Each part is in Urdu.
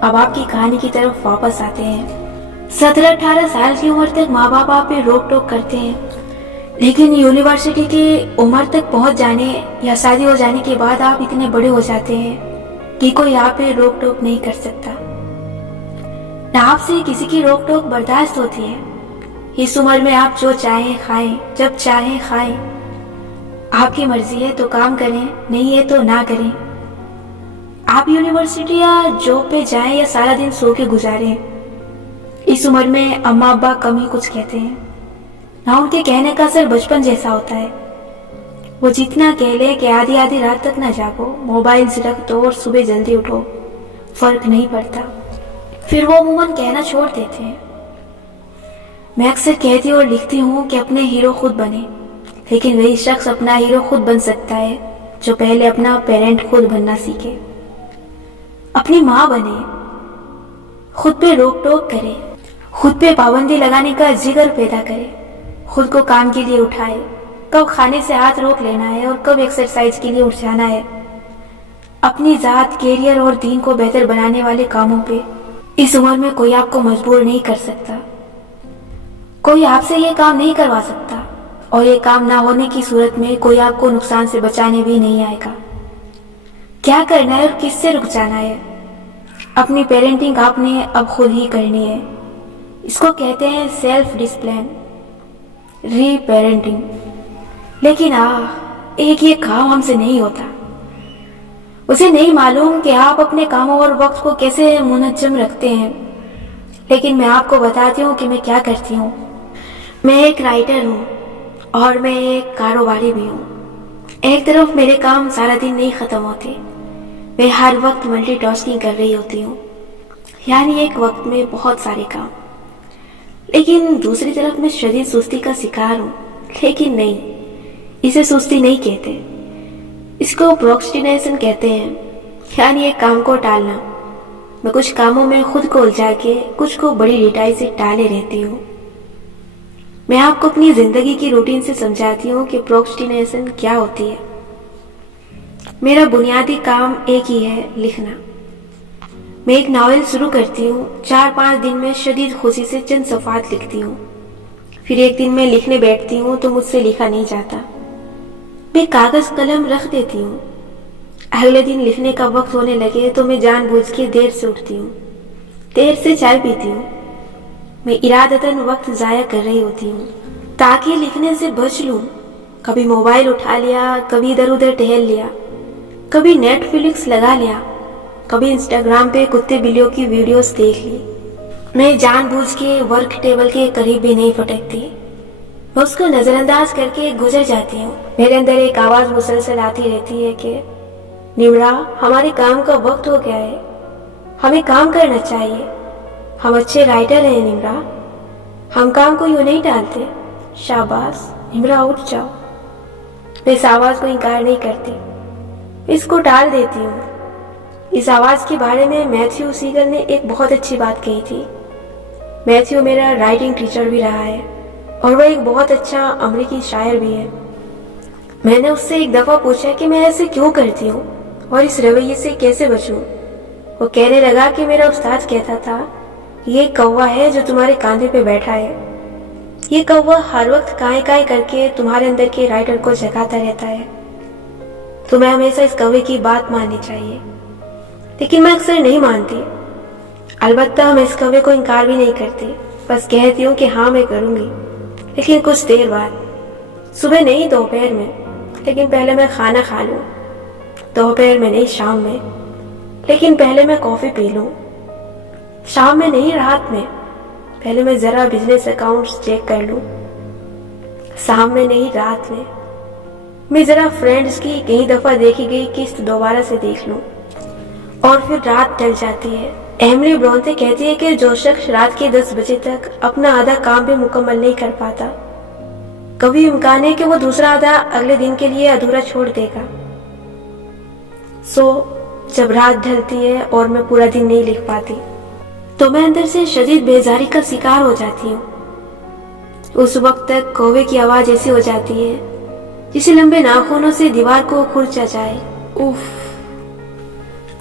اب آپ کی کہانی کی طرف واپس آتے ہیں. 17-18 سال کی عمر تک ماں باپ آپ پہ روک ٹوک کرتے ہیں، لیکن یونیورسٹی کی عمر تک پہنچ جانے یا شادی ہو جانے کے بعد آپ اتنے بڑے ہو جاتے ہیں کہ کوئی آپ پہ روک ٹوک نہیں کر سکتا. نہ آپ سے کسی کی روک ٹوک برداشت ہوتی ہے. اس عمر میں آپ جو چاہیں کھائیں، جب چاہیں کھائیں. آپ کی مرضی ہے تو کام کریں، نہیں ہے تو نہ کریں. آپ یونیورسٹی یا جاب پہ جائیں یا سارا دن سو کے گزاریں. اس عمر میں اماں ابا کم ہی کچھ کہتے ہیں. نہ ان کے کہنے کا اثر بچپن جیسا ہوتا ہے. وہ جتنا کہہ لے کہ آدھی آدھی رات تک نہ جاگو، موبائل رکھ دو اور صبح جلدی اٹھو، فرق نہیں پڑتا. پھر وہ عموماً کہنا چھوڑ دیتے ہیں. میں اکثر کہتی اور لکھتی ہوں کہ اپنے ہیرو خود بنے، لیکن وہی شخص اپنا ہیرو خود بن سکتا ہے جو پہلے اپنا پیرنٹ خود بننا سیکھے. اپنی ماں بنے، خود پہ روک ٹوک کرے، خود پہ پابندی لگانے کا جگر پیدا کرے، خود کو کام کے لیے اٹھائے، کب کھانے سے ہاتھ روک لینا ہے اور کب ایکسرسائز کے لیے اٹھ جانا ہے. اپنی ذات، کیریئر اور دین کو بہتر بنانے والے کاموں پہ. اس عمر میں کوئی آپ کو مجبور نہیں کر سکتا، کوئی آپ سے یہ کام نہیں کروا سکتا، اور یہ کام نہ ہونے کی صورت میں کوئی آپ کو نقصان سے بچانے بھی نہیں آئے گا. کیا کرنا ہے اور کس سے رک جانا ہے، اپنی پیرنٹنگ آپ نے اب خود ہی کرنی ہے. اس کو کہتے ہیں سیلف ڈسپلن، ری پیرنٹنگ. لیکن ایک یہ کام ہم سے نہیں ہوتا. اسے نہیں معلوم کہ آپ اپنے کاموں اور وقت کو کیسے منظم رکھتے ہیں. لیکن میں آپ کو بتاتی ہوں کہ میں کیا کرتی ہوں. میں ایک رائٹر ہوں اور میں ایک کاروباری بھی ہوں. ایک طرف میرے کام سارا دن نہیں ختم ہوتے، میں ہر وقت ملٹی ٹاسکنگ کر رہی ہوتی ہوں، یعنی ایک وقت میں بہت سارے کام. لیکن دوسری طرف میں شدید سستی کا شکار ہوں. لیکن نہیں، اسے سستی نہیں کہتے، اس کو پروکسٹینیشن کہتے ہیں، یعنی ایک کام کو ٹالنا. میں کچھ کاموں میں خود کو الجھا کے کچھ کو بڑی ڈیٹائی سے ٹالے رہتی ہوں. میں آپ کو اپنی زندگی کی روٹین سے سمجھاتی ہوں کہ پروکسٹینیشن کیا ہوتی ہے. میرا بنیادی کام ایک ہی ہے، لکھنا. میں ایک ناول شروع کرتی ہوں، 4-5 دن میں شدید خوشی سے چند صفحات لکھتی ہوں. پھر ایک دن میں لکھنے بیٹھتی ہوں تو مجھ سے لکھا نہیں جاتا. میں کاغذ قلم رکھ دیتی ہوں. اگلے دن لکھنے کا وقت ہونے لگے تو میں جان بوجھ کے دیر سے اٹھتی ہوں، دیر سے چائے پیتی ہوں. میں ارادتاً وقت ضائع کر رہی ہوتی ہوں تاکہ لکھنے سے بچ لوں. کبھی موبائل اٹھا لیا، کبھی ادھر ادھر ٹہل لیا، کبھی نیٹ فلکس لگا لیا، کبھی انسٹاگرام پہ کتے بلیوں کی ویڈیوز دیکھ لی. میں جان بوجھ کے ورک ٹیبل کے قریب بھی نہیں پھٹکتی. میں اس کو نظر انداز کر کے گزر جاتی ہوں. میرے اندر ایک آواز مسلسل آتی رہتی ہے کہ نمرا، ہمارے کام کا وقت ہو گیا ہے، ہمیں کام کرنا چاہیے، ہم اچھے رائٹر ہیں نمرا، ہم کام کو یوں نہیں ٹالتے. شاباش نمرا، اٹھ جاؤ. میں اس آواز کو انکار نہیں کرتی، اس کو ٹال دیتی ہوں. اس آواز کے بارے میں میتھیو سیگر نے ایک بہت اچھی بات کہی تھی. میتھیو میرا رائٹنگ ٹیچر بھی رہا ہے اور وہ ایک بہت اچھا امریکی شاعر بھی ہے. میں نے اس سے ایک دفعہ پوچھا کہ میں ایسے کیوں کرتی ہوں اور اس رویے سے کیسے بچوں. وہ کہنے لگا کہ میرا استاد کہتا تھا، یہ کوا ہے جو تمہارے کاندھے پہ بیٹھا ہے. یہ کوا ہر وقت کائیں کائیں کر کے تمہارے اندر کے رائٹر کو جگاتا رہتا ہے. تمہیں ہمیشہ اس کوے کی بات ماننی چاہیے. لیکن میں اکثر نہیں مانتی. البتہ میں اس کوے کو انکار بھی نہیں کرتی، بس کہتی ہوں کہ ہاں میں کروں گی، لیکن کچھ دیر بعد. صبح نہیں، دوپہر میں. لیکن پہلے میں کھانا کھا لوں. دوپہر میں نہیں، شام میں. لیکن پہلے میں کافی پی لوں. شام میں نہیں، رات میں. پہلے میں ذرا بزنس اکاؤنٹس چیک کر لوں. شام میں نہیں، رات میں. میں ذرا فرینڈز کی کئی دفعہ دیکھی گئی قسط دوبارہ سے دیکھ لوں. اور پھر رات ڈل جاتی ہے. ایملی برونتے کہتی ہے کہ جو شخص رات کے 10 بجے تک اپنا آدھا کام بھی مکمل نہیں کر پاتا، کبھی امکان ہے کہ وہ دوسرا آدھا اگلے دن کے لیے ادھورا چھوڑ دے گا. جب رات ڈھلتی ہے اور میں پورا دن نہیں لکھ پاتی تو میں اندر سے شدید بیزاری کا شکار ہو جاتی ہوں. اس وقت تک کوے کی آواز ایسی ہو جاتی ہے جسے لمبے ناخنوں سے دیوار کو کھرچا جائے. اف!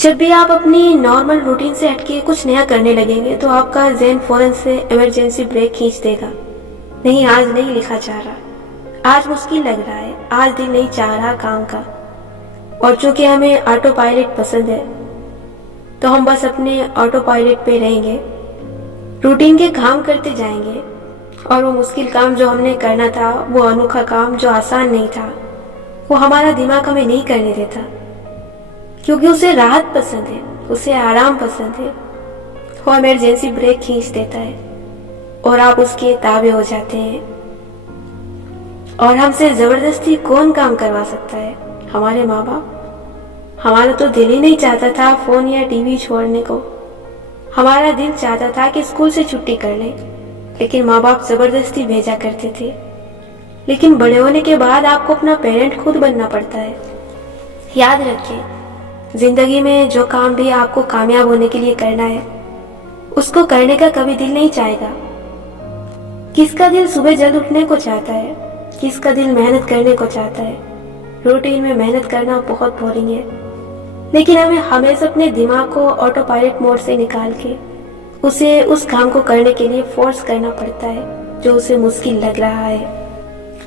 جب بھی آپ اپنی نارمل روٹین سے ہٹ کے کچھ نیا کرنے لگیں گے تو آپ کا ذہن فوراً سے ایمرجنسی بریک کھینچ دے گا. نہیں، آج نہیں لکھا جا رہا، آج مشکل لگ رہا ہے، آج دل نہیں چاہ رہا کام کا. اور چونکہ ہمیں آٹو پائلٹ پسند ہے تو ہم بس اپنے آٹو پائلٹ پہ رہیں گے، روٹین کے کام کرتے جائیں گے. اور وہ مشکل کام جو ہم نے کرنا تھا، وہ انوکھا کام جو آسان نہیں تھا، وہ ہمارا دماغ ہمیں نہیں کرنے دیتا، کیونکہ اسے راحت پسند ہے، اسے آرام پسند ہے. وہ ایمرجنسی بریک کھینچ دیتا ہے اور آپ اس کے تابع ہو جاتے ہیں. اور ہم سے زبردستی کون کام کروا سکتا ہے؟ ہمارے ماں باپ. ہمارا تو دل ہی نہیں چاہتا تھا فون یا ٹی وی چھوڑنے کو. ہمارا دل چاہتا تھا کہ اسکول سے چھٹی کر لیں، لیکن ماں باپ زبردستی بھیجا کرتے تھے. لیکن بڑے ہونے کے بعد آپ کو اپنا پیرنٹ خود بننا پڑتا ہے. یاد رکھیں، زندگی میں جو کام بھی آپ کو کامیاب ہونے کے لیے کرنا ہے، اس کو کرنے کا کبھی دل نہیں چاہے گا. کس کا دل صبح جلد اٹھنے کو چاہتا ہے، کس کا دل محنت کرنے کو چاہتا ہے. روٹین میں محنت کرنا بہت بورنگ ہے، لیکن ہمیں ہمیشہ اپنے دماغ کو آٹو پائلٹ موڈ سے نکال کے اسے اس کام کو کرنے کے لیے فورس کرنا پڑتا ہے جو اسے مشکل لگ رہا ہے.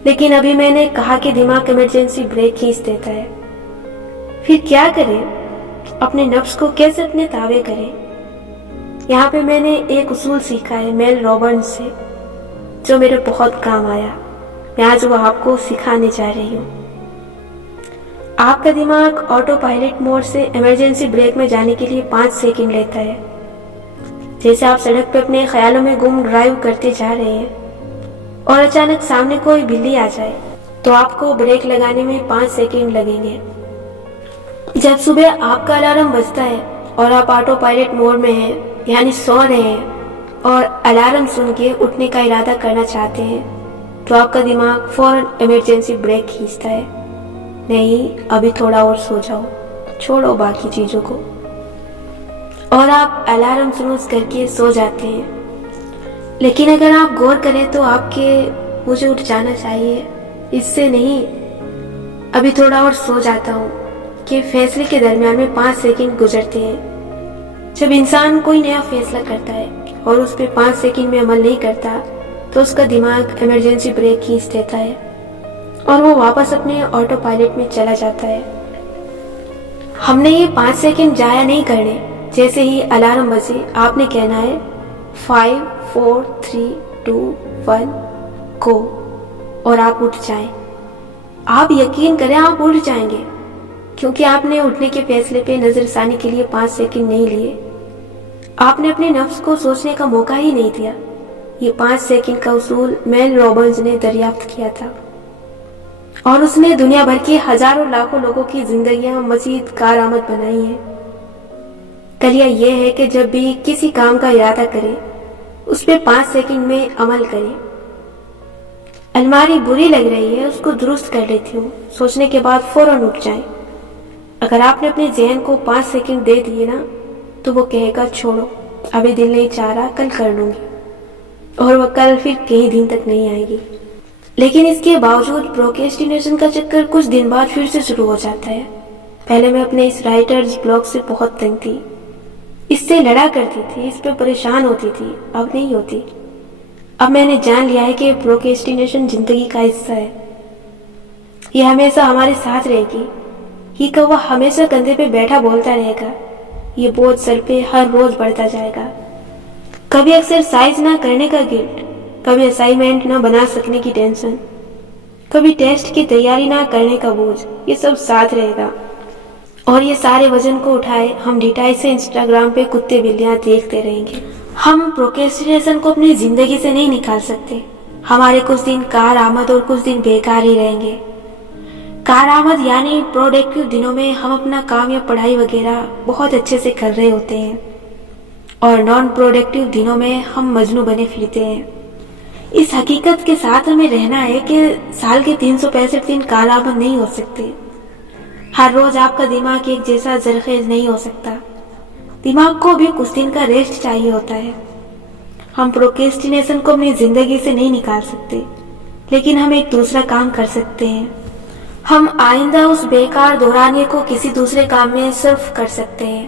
لیکن ابھی میں نے کہا کہ دماغ ایمرجنسی بریک کھینچ دیتا ہے. پھر کیا کریں؟ اپنے نفس کو کیسے اپنے تابع کریں؟ یہاں پہ میں نے ایک اصول سیکھا ہے میل رابرنس سے، جو میرے بہت کام آیا. میں آج وہ آپ کو سکھانے جا رہی ہوں. آپ کا دماغ آٹو پائلٹ موڈ سے ایمرجنسی بریک میں جانے کے لیے 5 سیکنڈ لیتا ہے. جیسے آپ سڑک پہ اپنے خیالوں میں گم ڈرائیو کرتے جا رہے ہیں اور اچانک سامنے کوئی بلی آ جائے تو آپ کو بریک لگانے میں 5 سیکنڈ لگیں گے. جب صبح آپ کا الارم بجتا ہے اور آپ آٹو پائلٹ موڈ میں ہیں، یعنی سو رہے ہیں اور الارم سن کے اٹھنے کا ارادہ کرنا چاہتے ہیں، تو آپ کا دماغ فوراً ایمرجنسی بریک کھینچتا ہے. نہیں، ابھی تھوڑا اور سو جاؤ، چھوڑو باقی چیزوں کو. اور آپ الارم سنوز کر کے سو جاتے ہیں. لیکن اگر آپ غور کریں تو آپ کے مجھے اٹھ جانا چاہیے، اس سے نہیں، ابھی تھوڑا اور سو جاتا ہوں، کہ فیصلے کے درمیان میں 5 سیکنڈ گزرتے ہیں. جب انسان کوئی نیا فیصلہ کرتا ہے اور اس پہ 5 سیکنڈ میں عمل نہیں کرتا تو اس کا دماغ ایمرجنسی بریک کھینچ دیتا ہے اور وہ واپس اپنے آٹو پائلٹ میں چلا جاتا ہے. ہم نے یہ 5 سیکنڈ ضائع نہیں کرنے. جیسے ہی الارم بجے آپ نے کہنا ہے 5 4 3 2 1 گو، اور آپ اٹھ جائیں. آپ یقین کریں آپ اٹھ جائیں گے، کیونکہ آپ نے اٹھنے کے فیصلے پہ نظر ثانی کے لیے 5 سیکنڈ نہیں لیے. آپ نے اپنے نفس کو سوچنے کا موقع ہی نہیں دیا. یہ 5 سیکنڈ کا اصول میل رابرنس نے دریافت کیا تھا اور اس نے دنیا بھر کے ہزاروں لاکھوں لوگوں کی زندگیاں مزید کارآمد بنائی ہیں. کلیہ یہ ہے کہ جب بھی کسی کام کا ارادہ کریں، اس پہ 5 سیکنڈ میں عمل کریں. الماری بری لگ رہی ہے، اس کو درست کر لیتی ہوں، سوچنے کے بعد فوراً اٹھ جائیں. اگر آپ نے اپنے ذہن کو 5 سیکنڈ دے دیے نا تو وہ کہے گا چھوڑو، ابھی دل نہیں چاہ رہا، کل کر لوں گی. اور وہ کل پھر کئی دن تک نہیں آئے گی. لیکن اس کے باوجود پروکریسٹینیشن کا چکر کچھ دن بعد پھر سے شروع ہو جاتا ہے. پہلے میں اپنے اس رائٹرز بلاک سے بہت تنگ تھی، اس سے لڑا کرتی تھی، اس پہ پریشان ہوتی تھی. اب نہیں ہوتی. اب میں نے جان لیا ہے کہ پروکریسٹینیشن زندگی کا حصہ ہے. یہ ہمیشہ ہمارے ساتھ رہے گی. یہ کوا ہمیشہ کندھے پہ بیٹھا بولتا رہے گا. یہ بوجھ سر پہ ہر روز بڑھتا جائے گا. کبھی ایکسرسائز نہ کرنے کا گلٹ، کبھی اسائنمنٹ نہ بنا سکنے کی ٹینشن، کبھی ٹیسٹ کی تیاری نہ کرنے کا بوجھ. یہ سب ساتھ رہے گا. اور یہ سارے وزن کو اٹھائے ہم ڈیٹائی سے انسٹاگرام پہ کتے بلیاں دیکھتے رہیں گے. ہم پروکریسٹینیشن کو اپنی زندگی سے نہیں نکال سکتے. ہمارے کچھ دن کارآمد اور کچھ دن بیکار ہی رہیں گے. کارآمد یعنی پروڈکٹیو دنوں میں ہم اپنا کام یا پڑھائی وغیرہ بہت اچھے سے کر رہے ہوتے ہیں، اور نان پروڈکٹیو دنوں میں ہم مجنوں بنے پھرتے ہیں. اس حقیقت کے ساتھ ہمیں رہنا ہے کہ سال کے 365 دن کارآمد نہیں ہو سکتے. ہر روز آپ کا دماغ ایک جیسا زرخیز نہیں ہو سکتا. دماغ کو بھی کچھ دن کا ریسٹ چاہیے ہوتا ہے. ہم پروکریسٹینیشن کو اپنی زندگی سے نہیں نکال سکتے، لیکن ہم ایک دوسرا کام کر سکتے ہیں. ہم آئندہ اس بیکار دورانیے کو کسی دوسرے کام میں صرف کر سکتے ہیں.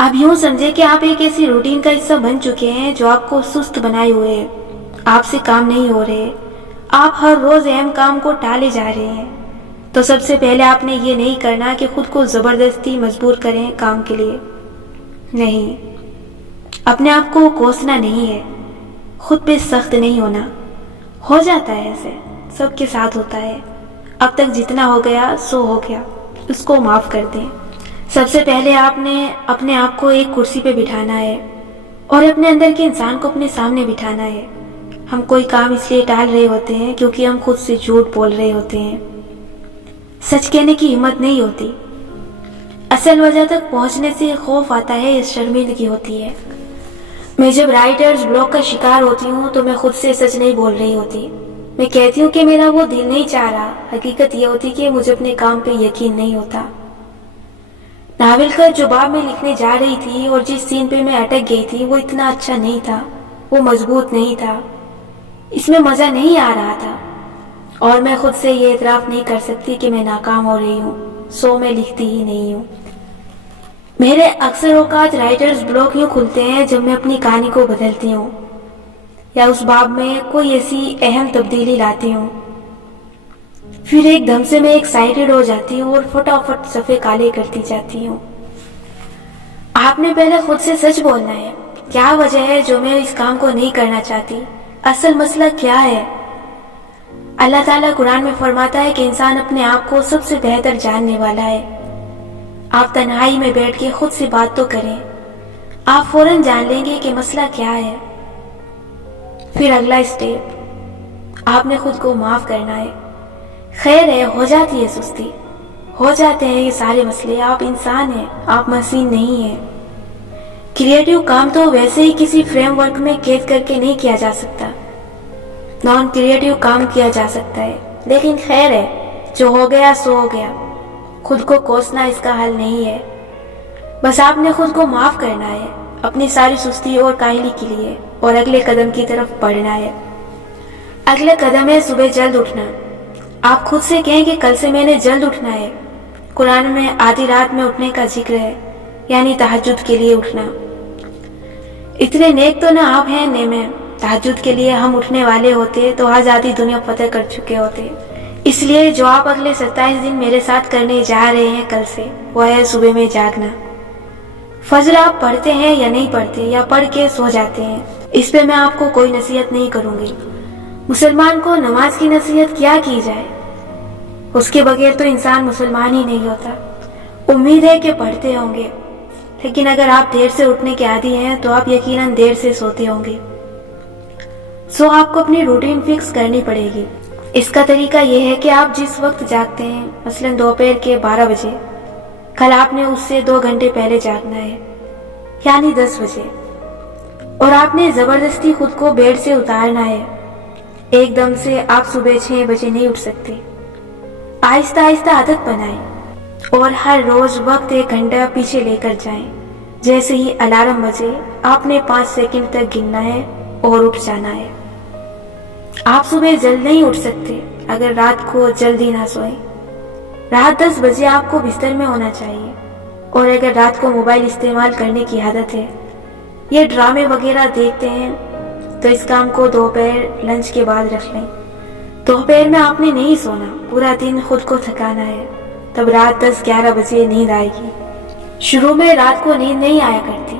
اب یوں سمجھے کہ آپ ایک ایسی روٹین کا حصہ بن چکے ہیں جو آپ کو سست بنائے ہوئے ہے. آپ سے کام نہیں ہو رہے, آپ ہر روز اہم کام کو ٹالے جا رہے ہیں. تو سب سے پہلے آپ نے یہ نہیں کرنا کہ خود کو زبردستی مجبور کریں کام کے لیے. نہیں, اپنے آپ کو کوسنا نہیں ہے, خود پہ سخت نہیں ہونا. ہو جاتا ہے, ایسے سب کے ساتھ ہوتا ہے. اب تک جتنا ہو گیا سو ہو گیا, اس کو معاف کر دیں. سب سے پہلے آپ نے اپنے آپ کو ایک کرسی پہ بٹھانا ہے اور اپنے اندر کے انسان کو اپنے سامنے بٹھانا ہے. ہم کوئی کام اس لیے ٹال رہے ہوتے ہیں کیونکہ ہم خود سے جھوٹ بول رہے ہوتے ہیں, سچ کہنے کی ہمت نہیں ہوتی. اصل وجہ تک پہنچنے سے خوف آتا ہے, شرمندگی ہوتی ہے. میں جب رائٹرز بلاک کا شکار ہوتی ہوں تو میں خود سے سچ نہیں بول رہی ہوتی. میں کہتی ہوں کہ میرا وہ دل نہیں چاہ رہا. حقیقت یہ ہوتی کہ مجھے اپنے کام پہ یقین نہیں ہوتا. ناول کا جو باب میں لکھنے جا رہی تھی اور جس سین پہ میں اٹک گئی تھی وہ اتنا اچھا نہیں تھا, وہ مضبوط نہیں تھا, اس میں مزہ نہیں آ رہا تھا. اور میں خود سے یہ اعتراف نہیں کر سکتی کہ میں ناکام ہو رہی ہوں, سو میں لکھتی ہی نہیں ہوں. میرے اکثر اوقات رائٹرز بلاک یوں کھلتے ہیں جب میں اپنی کہانی کو بدلتی ہوں یا اس باب میں کوئی ایسی اہم تبدیلی لاتی ہوں. پھر ایک دم سے میں ایکسائٹیڈ ہو جاتی ہوں اور فٹافٹ صفحے کالے کرتی جاتی ہوں. آپ نے پہلے خود سے سچ بولنا ہے. کیا وجہ ہے جو میں اس کام کو نہیں کرنا چاہتی؟ اصل مسئلہ کیا ہے؟ اللہ تعالیٰ قرآن میں فرماتا ہے کہ انسان اپنے آپ کو سب سے بہتر جاننے والا ہے. آپ تنہائی میں بیٹھ کے خود سے بات تو کریں, آپ فوراً جان لیں گے کہ مسئلہ کیا ہے. پھر اگلا اسٹیپ, آپ نے خود کو معاف کرنا ہے. خیر ہے, ہو جاتی ہے سستی, ہو جاتے ہیں یہ سارے مسئلے. آپ انسان ہیں, آپ مشین نہیں ہیں. کریٹیو کام تو ویسے ہی کسی فریم ورک میں قید کر کے نہیں کیا جا سکتا. نان کریٹیو کام کیا جا سکتا ہے. لیکن خیر ہے, جو ہو گیا سو ہو گیا. خود کو کوسنا اس کا حل نہیں ہے. بس آپ نے خود کو معاف کرنا ہے اپنی ساری سستی اور کاہلی کے لیے, اور اگلے قدم کی طرف بڑھنا ہے. اگلے قدم ہے صبح جلد اٹھنا. آپ خود سے کہیں کہ کل سے میں نے جلد اٹھنا ہے. قرآن میں آدھی رات میں اٹھنے کا ذکر ہے, یعنی تہجد کے لیے اٹھنا. اتنے نیک تو نہ آپ ہیں نہ میں. تہجد کے لیے ہم اٹھنے والے ہوتے تو آج آدھی دنیا فتح کر چکے ہوتے. اس لیے جو آپ اگلے 27 دن میرے ساتھ کرنے جا رہے ہیں کل سے, وہ ہے صبح میں جاگنا. فجر آپ پڑھتے ہیں یا نہیں پڑھتے, یا پڑھ کے سو جاتے ہیں, اس پہ میں آپ کو کوئی نصیحت نہیں کروں گی. مسلمان کو نماز کی نصیحت کیا کی جائے؟ اس کے بغیر تو انسان مسلمان ہی نہیں ہوتا. امید ہے کہ پڑھتے ہوں گے, لیکن اگر آپ دیر سے اٹھنے کے عادی ہیں تو آپ یقیناً دیر سے سوتے ہوں گے. سو آپ کو اپنی روٹین فکس کرنی پڑے گی. اس کا طریقہ یہ ہے کہ آپ جس وقت جاگتے ہیں, مثلاً دوپہر کے 12 بجے, کل آپ نے اس سے 2 گھنٹے پہلے جاگنا ہے, یعنی 10 بجے. اور آپ نے زبردستی خود کو بیڈ سے اتارنا ہے. ایک دم سے آپ صبح 6 بجے نہیں اٹھ سکتے. آہستہ آہستہ عادت بنائیں اور ہر روز وقت 1 گھنٹہ پیچھے لے کر جائیں. جیسے ہی الارم بجے آپ نے 5 سیکنڈ تک گننا ہے اور اٹھ جانا ہے. آپ صبح جلد نہیں اٹھ سکتے اگر رات کو جلدی نہ سوئیں. رات 10 بجے آپ کو بستر میں ہونا چاہیے. اور اگر رات کو موبائل استعمال کرنے کی عادت ہے, یہ ڈرامے وغیرہ دیکھتے ہیں, تو اس کام کو دوپہر لنچ کے بعد رکھ لیں. دوپہر میں آپ نے نہیں سونا, پورا دن خود کو تھکانا ہے. تب رات 10-11 بجے نیند آئے گی. شروع میں رات کو نیند نہیں آیا کرتی,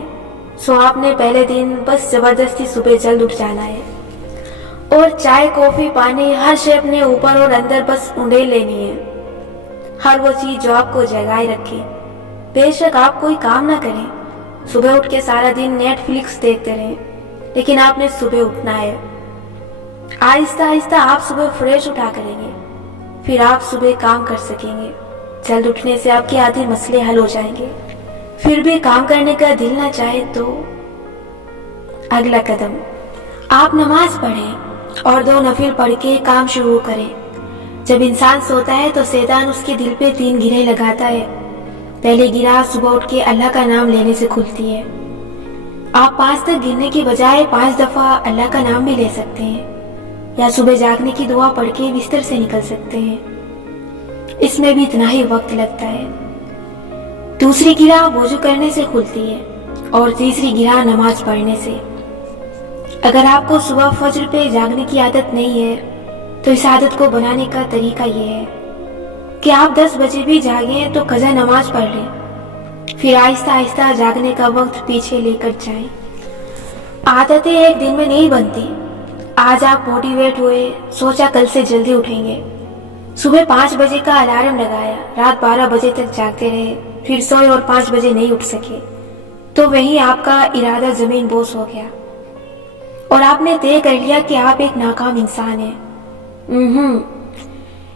سو آپ نے پہلے دن بس زبردستی صبح جلد اٹھ جانا ہے. اور چائے, کافی, پانی, ہر شے اپنے اوپر اور اندر بس انڈیل لینی ہے. ہر وہ چیز جو آپ کو جگائے رکھے. بے شک آپ کوئی کام نہ کریں, صبح اٹھ کے سارا دن نیٹ فلکس دیکھتے رہیں, لیکن آپ نے صبح اٹھنا ہے. آہستہ آہستہ آپ صبح فریش اٹھا کریں گے, پھر آپ صبح کام کر سکیں گے. جلد اٹھنے سے آپ کے آدھے مسئلے حل ہو جائیں گے. پھر بھی کام کرنے کا دل نہ چاہے تو اگلا قدم, آپ نماز پڑھیں اور 2 نفل پڑھ کے کام شروع کریں. جب انسان سوتا ہے تو شیطان اس کے دل پہ 3 گرہیں لگاتا ہے. پہلی گرہ صبح اٹھ کے اللہ کا نام لینے سے کھلتی ہے. آپ 5 تک گرنے کی بجائے 5 دفعہ اللہ کا نام بھی لے سکتے ہیں, یا صبح جاگنے کی دعا پڑھ کے بستر سے نکل سکتے ہیں. اس میں بھی اتنا ہی وقت لگتا ہے. دوسری گرہ وضو کرنے سے کھلتی ہے اور تیسری گرہ نماز پڑھنے سے۔ اگر آپ کو صبح فجر پہ جاگنے کی عادت نہیں ہے تو اس عادت کو بنانے کا طریقہ یہ ہے کہ آپ 10 بجے بھی جاگیں تو قضا نماز پڑھ لیں، پھر آہستہ آہستہ جاگنے کا وقت پیچھے لے کر جائیں۔ عادتیں ایک دن میں نہیں بنتی۔ آج آپ موٹیویٹ ہوئے، سوچا کل سے جلدی اٹھیں گے، صبح 5 بجے کا الارم لگایا، رات 12 بجے تک جاگتے رہے، پھر سوئے اور 5 بجے نہیں اٹھ سکے، تو وہی آپ کا ارادہ زمین بوس ہو گیا اور آپ نے طے کر لیا کہ آپ ایک ناکام انسان ہیں۔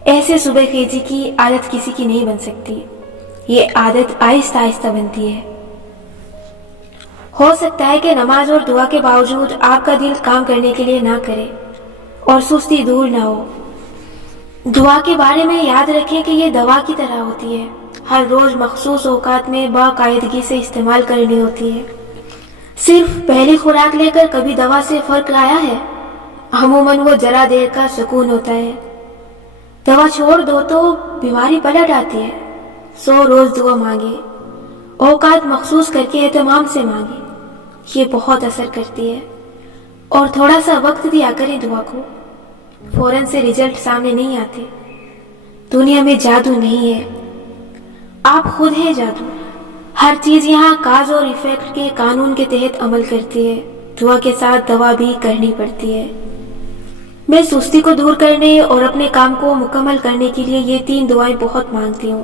ایسے صبح خیزی کی عادت کسی کی نہیں بن سکتی، یہ عادت آہستہ آہستہ بنتی ہے۔ ہو سکتا ہے کہ نماز اور دعا کے باوجود آپ کا دل کام کرنے کے لیے نہ کرے اور سستی دور نہ ہو۔ دعا کے بارے میں یاد رکھیں کہ یہ دوا کی طرح ہوتی ہے، ہر روز مخصوص اوقات میں باقاعدگی سے استعمال کرنی ہوتی ہے۔ صرف پہلی خوراک لے کر کبھی دوا سے فرق آیا ہے؟ عموماً وہ ذرا دیر کا سکون ہوتا ہے۔ دوا چھوڑ دو تو بیماری پلٹ آتی ہے۔ 100 روز دعا مانگے، اوقات مخصوص کر کے اہتمام سے مانگے، یہ بہت اثر کرتی ہے۔ اور تھوڑا سا وقت دیا کریں دعا کو، فوراً سے رزلٹ سامنے نہیں آتے۔ دنیا میں جادو نہیں ہے، آپ خود ہیں جادو۔ ہر چیز یہاں کاز اور ایفیکٹ کے قانون کے تحت عمل کرتی ہے۔ دعا کے ساتھ دوا بھی کرنی پڑتی ہے۔ میں سستی کو دور کرنے اور اپنے کام کو مکمل کرنے کے لیے یہ 3 دعائیں بہت مانگتی ہوں۔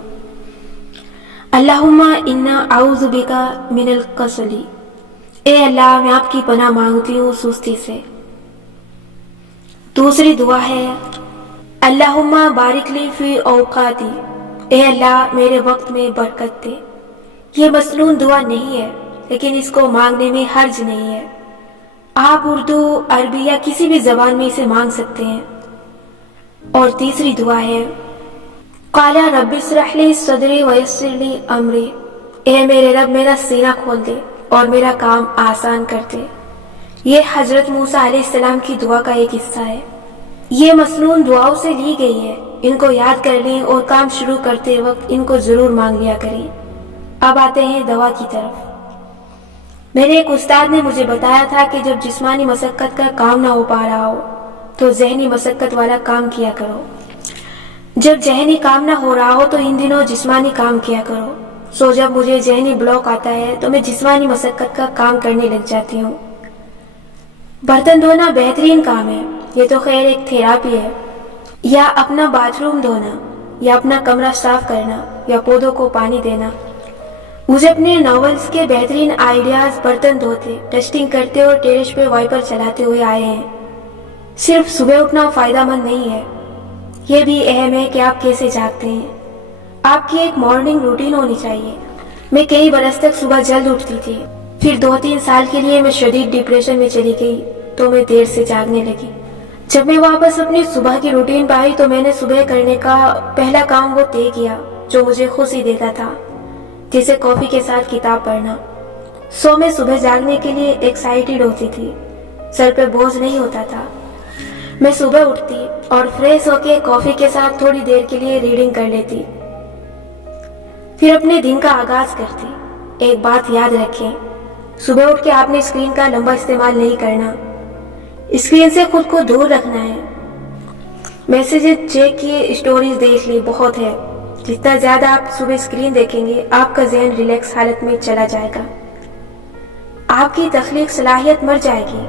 اللہم انا اعوذ بک من الکسل، اے اللہ میں آپ کی پناہ مانگتی ہوں سستی سے۔ دوسری دعا ہے اللہم بارک لی فی اوقاتی، اے اللہ میرے وقت میں برکت دے۔ یہ مسنون دعا نہیں ہے، لیکن اس کو مانگنے میں حرج نہیں ہے۔ آپ اردو، عربی یا کسی بھی زبان میں اسے مانگ سکتے ہیں۔ اور تیسری دعا ہے قال رب اشرح لی صدری ویسر لی امری، اے میرے رب میرا سینہ کھول دے اور میرا کام آسان کر دے۔ یہ حضرت موسیٰ علیہ السلام کی دعا کا ایک حصہ ہے۔ یہ مسنون دعاؤں سے لی گئی ہے، ان کو یاد کر لیں اور کام شروع کرتے وقت ان کو ضرور مانگ لیا کریں۔ اب آتے ہیں دوا کی طرف۔ میرے ایک استاد نے مجھے بتایا تھا کہ جب جسمانی مشقت کا کام نہ ہو پا رہا ہو تو ذہنی مشقت والا کام کیا کرو، جب ذہنی کام نہ ہو رہا ہو تو ان دنوں جسمانی کام کیا کرو۔ سو جب مجھے ذہنی بلاک آتا ہے تو میں جسمانی مشقت کا کام کرنے لگ جاتی ہوں۔ برتن دھونا بہترین کام ہے، یہ تو خیر ایک تھراپی ہے، یا اپنا باتھ روم دھونا، یا اپنا کمرہ صاف کرنا، یا پودوں کو پانی دینا۔ مجھے اپنے ناولز کے بہترین آئیڈیاز برتن دھوتے، ڈسٹنگ کرتے اور ٹیرس پہ وائپر چلاتے ہوئے آئے ہیں۔ صرف صبح اٹھنا فائدہ مند نہیں ہے، یہ بھی اہم ہے کہ آپ کیسے جاگتے ہیں۔ آپ کی ایک مارننگ روٹین ہونی چاہیے۔ میں کئی برس تک صبح جلد اٹھتی تھی، پھر 2-3 سال کے لیے میں شدید ڈپریشن میں چلی گئی تو میں دیر سے جاگنے لگی۔ جب میں واپس اپنی صبح کی روٹین پائی تو میں نے صبح کرنے کا پہلا کام وہ طے کیا جو مجھے خوشی دیتا تھا، جیسے کافی کے ساتھ کتاب پڑھنا۔ سو میں صبح جاگنے کے لیے ایکسائٹیڈ ہوتی تھی، سر پہ بوجھ نہیں ہوتا تھا۔ میں صبح اٹھتی اور فریش ہو کے کافی کے ساتھ تھوڑی دیر کے لیے ریڈنگ کر لیتی، پھر اپنے دن کا آغاز کرتی۔ ایک بات یاد رکھیں، صبح اٹھ کے آپ نے اسکرین کا لمبا استعمال نہیں کرنا، اسکرین سے خود کو دور رکھنا ہے۔ میسیجز چیک کیے، اسٹوریز دیکھ لی، بہت ہے۔ جتنا زیادہ آپ صبح اسکرین دیکھیں گے آپ کا ذہن ریلیکس حالت میں چلا جائے گا، آپ کی تخلیق صلاحیت مر جائے گی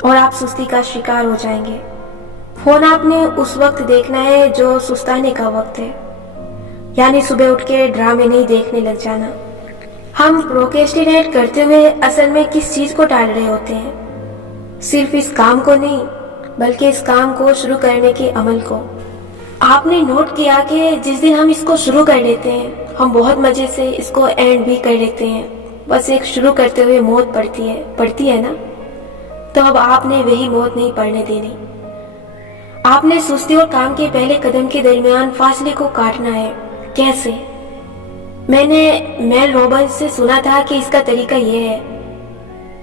اور آپ سستی کا شکار ہو جائیں گے۔ فون آپ نے اس وقت دیکھنا ہے جو سستانے کا وقت ہے، یعنی صبح اٹھ کے ڈرامے نہیں دیکھنے لگ جانا۔ ہم پروکریسٹینیٹ کرتے ہوئے اصل میں کس چیز کو ٹال رہے ہوتے ہیں؟ صرف اس کام کو نہیں بلکہ اس کام کو شروع کرنے کے عمل کو۔ آپ نے نوٹ کیا کہ جس دن ہم اس کو شروع کر لیتے ہیں ہم بہت مزے سے اس کو اینڈ بھی کر لیتے ہیں، بس ایک شروع کرتے ہوئے موت پڑتی ہے نا؟ تو اب آپ نے وہی موت نہیں پڑنے دینی۔ آپ نے سستی اور کام کے پہلے قدم کے درمیان فاصلے کو کاٹنا ہے۔ کیسے؟ میں نے میل رابنس سے سنا تھا کہ اس کا طریقہ یہ ہے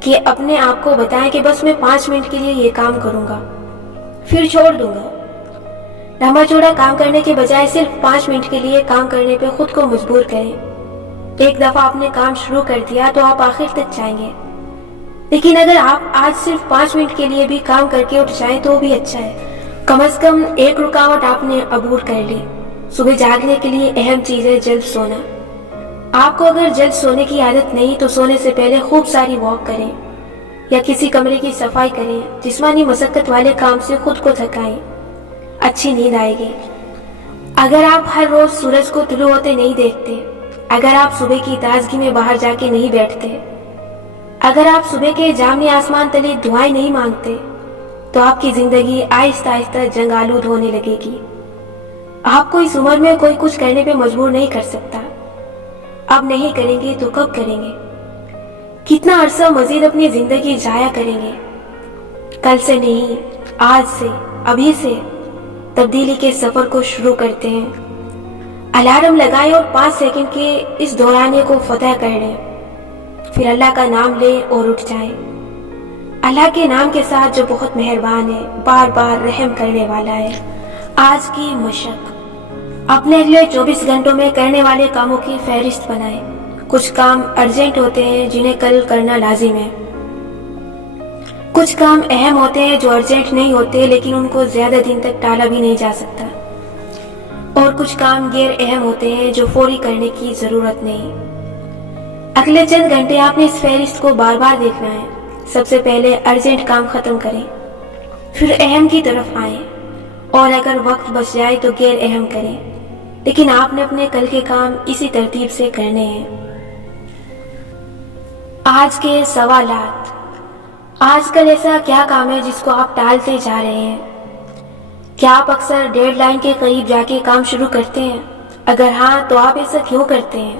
کہ اپنے آپ کو بتائیں کہ بس میں 5 منٹ کے لیے یہ کام کروں گا، پھر چھوڑ دوں گا۔ لمبا چوڑا کام کرنے کے بجائے صرف 5 منٹ کے لیے کام کرنے پہ خود کو مجبور کریں۔ ایک دفعہ آپ نے کام شروع کر دیا تو آپ آخر تک جائیں گے، لیکن اگر آپ آج صرف 5 منٹ کے لیے بھی کام کر کے اٹھ جائیں تو بھی اچھا ہے۔ کم از کم ایک رکاوٹ آپ نے عبور کر لی۔ صبح جاگنے کے لیے اہم چیز ہے جلد سونا۔ آپ کو اگر جلد سونے کی عادت نہیں تو سونے سے پہلے خوب ساری واک کریں یا کسی کمرے کی صفائی کریں، جسمانی مشقت والے کام سے خود کو تھکائیں، اچھی نیند آئے گی۔ اگر آپ ہر روز سورج کو طلوع ہوتے نہیں دیکھتے، اگر آپ صبح کی تازگی میں باہر جا کے نہیں بیٹھتے، اگر آپ صبح کے جامنی آسمان تلے دعائیں نہیں مانگتے، تو آپ کی زندگی آہستہ آہستہ جنگ آلود ہونے لگے گی۔ آپ کو اس عمر میں کوئی کچھ کرنے پہ مجبور نہیں کر سکتا۔ اب نہیں کریں گے تو کب کریں گے؟ کتنا عرصہ مزید اپنی زندگی ضائع کریں گے؟ کل سے نہیں، آج سے، ابھی سے تبدیلی کے سفر کو شروع کرتے ہیں۔ الارم لگائیں اور 5 سیکنڈ کے اس دورانیے کو فتح کر لیں، پھر اللہ کا نام لیں اور اٹھ جائیں۔ اللہ کے نام کے ساتھ جو بہت مہربان ہے، بار بار رحم کرنے والا ہے۔ آج کی مشق، اپنے اگلے 24 گھنٹوں میں کرنے والے کاموں کی فہرست بنائیں۔ کچھ کام ارجنٹ ہوتے ہیں جنہیں کل کرنا لازم ہے، کچھ کام اہم ہوتے ہیں جو ارجنٹ نہیں ہوتے لیکن ان کو زیادہ دن تک ٹالا بھی نہیں جا سکتا، اور کچھ کام غیر اہم ہوتے ہیں جو فوری کرنے کی ضرورت نہیں۔ اگلے چند گھنٹے آپ نے اس فہرست کو بار بار دیکھنا ہے۔ سب سے پہلے ارجنٹ کام ختم کریں، پھر اہم کی طرف آئیں، اور اگر وقت بچ جائے تو غیر اہم کریں، لیکن آپ نے اپنے کل کے کام اسی ترتیب سے کرنے ہیں۔ آج کے سوالات۔ آج کل ایسا کیا کام ہے جس کو آپ ٹالتے جا رہے ہیں؟ کیا آپ اکثر ڈیڈ لائن کے قریب جا کے کام شروع کرتے ہیں؟ اگر ہاں تو آپ ایسا کیوں کرتے ہیں؟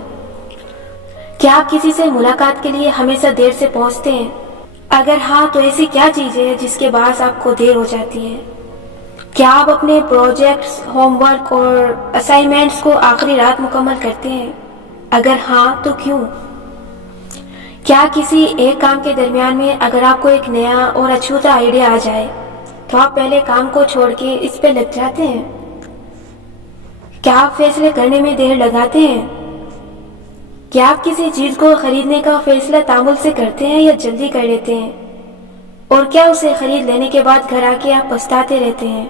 کیا آپ کسی سے ملاقات کے لیے ہمیشہ دیر سے پہنچتے ہیں؟ اگر ہاں تو ایسی کیا چیز ہے جس کے باعث آپ کو دیر ہو جاتی ہے؟ کیا آپ اپنے پروجیکٹس، ہوم ورک اور اسائنمنٹس کو آخری رات مکمل کرتے ہیں؟ اگر ہاں تو کیوں؟ کیا کسی ایک کام کے درمیان میں اگر آپ کو ایک نیا اور اچھوتا آئیڈیا آ جائے تو آپ پہلے کام کو چھوڑ کے اس پہ لگ جاتے ہیں؟ کیا آپ فیصلے کرنے میں دیر لگاتے ہیں؟ کیا آپ کسی چیز کو خریدنے کا فیصلہ تعامل سے کرتے ہیں یا جلدی کر لیتے ہیں؟ اور کیا اسے خرید لینے کے بعد گھر آ کے آپ پچھتاتے رہتے ہیں؟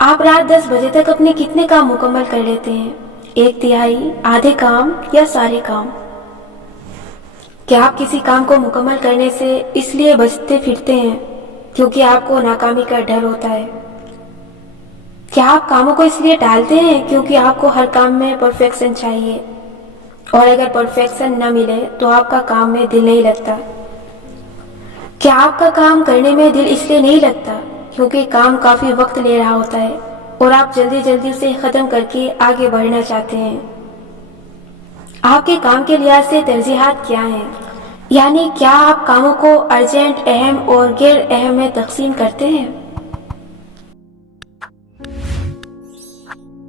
آپ رات 10 بجے تک اپنے کتنے کام مکمل کر لیتے ہیں؟ 1/3، آدھے کام یا سارے کام؟ کیا آپ کسی کام کو مکمل کرنے سے اس لیے بچتے پھرتے ہیں کیونکہ آپ کو ناکامی کا ڈر ہوتا ہے؟ کیا آپ کاموں کو اس لیے ٹالتے ہیں کیونکہ آپ کو ہر کام میں پرفیکشن چاہیے، اور اگر پرفیکشن نہ ملے تو آپ کا کام میں دل نہیں لگتا؟ کیا آپ کا کام کرنے میں دل اس لیے نہیں لگتا کیونکہ کام کافی وقت لے رہا ہوتا ہے اور آپ جلدی جلدی اسے ختم کر کے آگے بڑھنا چاہتے ہیں؟ آپ کے کام کے لحاظ سے ترجیحات کیا ہیں؟ یعنی کیا آپ کاموں کو ارجنٹ، اہم اور غیر اہم میں تقسیم کرتے ہیں؟